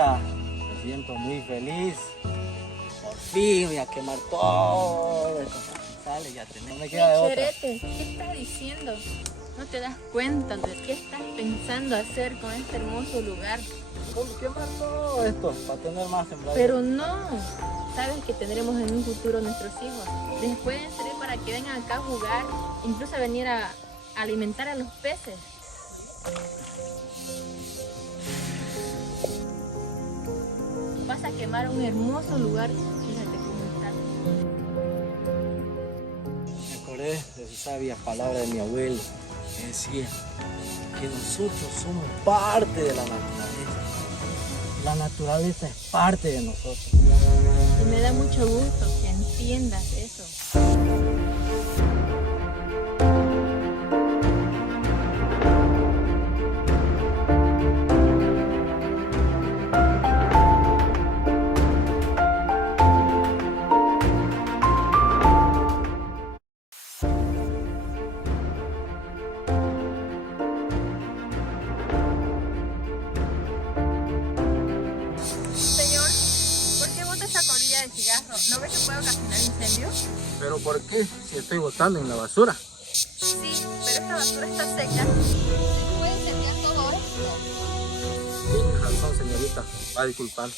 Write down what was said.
Teresa, me siento muy feliz. Por fin voy a quemar todo esto. Sale, ya tenemos, me queda de otra. Cherete, ¿qué estás diciendo? ¿No te das cuenta de qué estás pensando hacer con este hermoso lugar? ¿Cómo quemar todo esto? Para tener más sembradíos. Pero no, sabes que tendremos en un futuro nuestros hijos. Les pueden servir para que vengan acá a jugar, incluso a venir a alimentar a los peces. Vas a quemar un hermoso lugar, fíjate cómo está. Me acordé de su sabia palabra de mi abuelo, que decía que nosotros somos parte de la naturaleza. La naturaleza es parte de nosotros. Y me da mucho gusto que entiendas eso. Señor, ¿por qué bota esa colilla de cigarro? ¿No ve que puede ocasionar incendios? ¿Pero por qué? Si estoy botando en la basura. Sí, pero esta basura está seca. Puede incendiar todo esto. Tienes razón, señorita. Va a disculpar.